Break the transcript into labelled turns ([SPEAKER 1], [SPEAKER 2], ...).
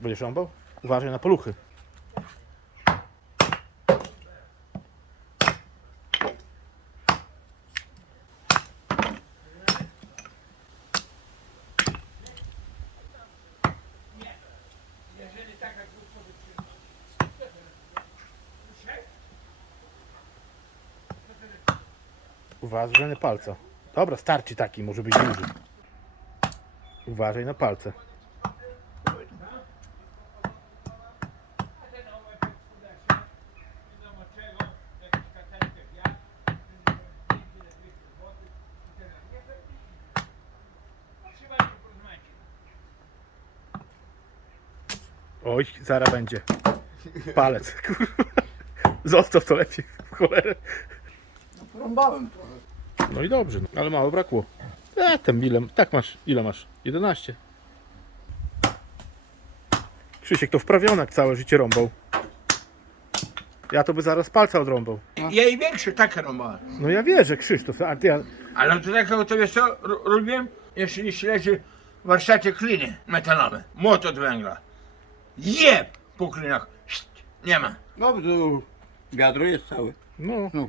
[SPEAKER 1] Będziesz rąbał? Uważaj na poluchy. Uważaj na palca. Dobra, starczy taki, może być duży. Uważaj na palce. Oj, zaraz będzie. Palec. kurwa. Zostaw to lepiej. w Cholerę.
[SPEAKER 2] Porąbałem trochę.
[SPEAKER 1] No i dobrze, no, ale mało brakło. E, tam ile, tak masz, ile masz? 11. Krzysiek to wprawionek całe życie rąbał. Ja to by zaraz palca odrąbał.
[SPEAKER 3] Ja i większy tak rąbałem.
[SPEAKER 1] No ja wierzę, Krzysztof, a ty, ja,
[SPEAKER 3] Ale to takiego to wiesz co ro- robiłem? Jeszcze nie śledzi w warsztacie kliny metalowe. Młot od węgla. Jeb po klinach. Szt, Nie ma.
[SPEAKER 2] No tu wiadro jest całe.
[SPEAKER 1] no,
[SPEAKER 2] No.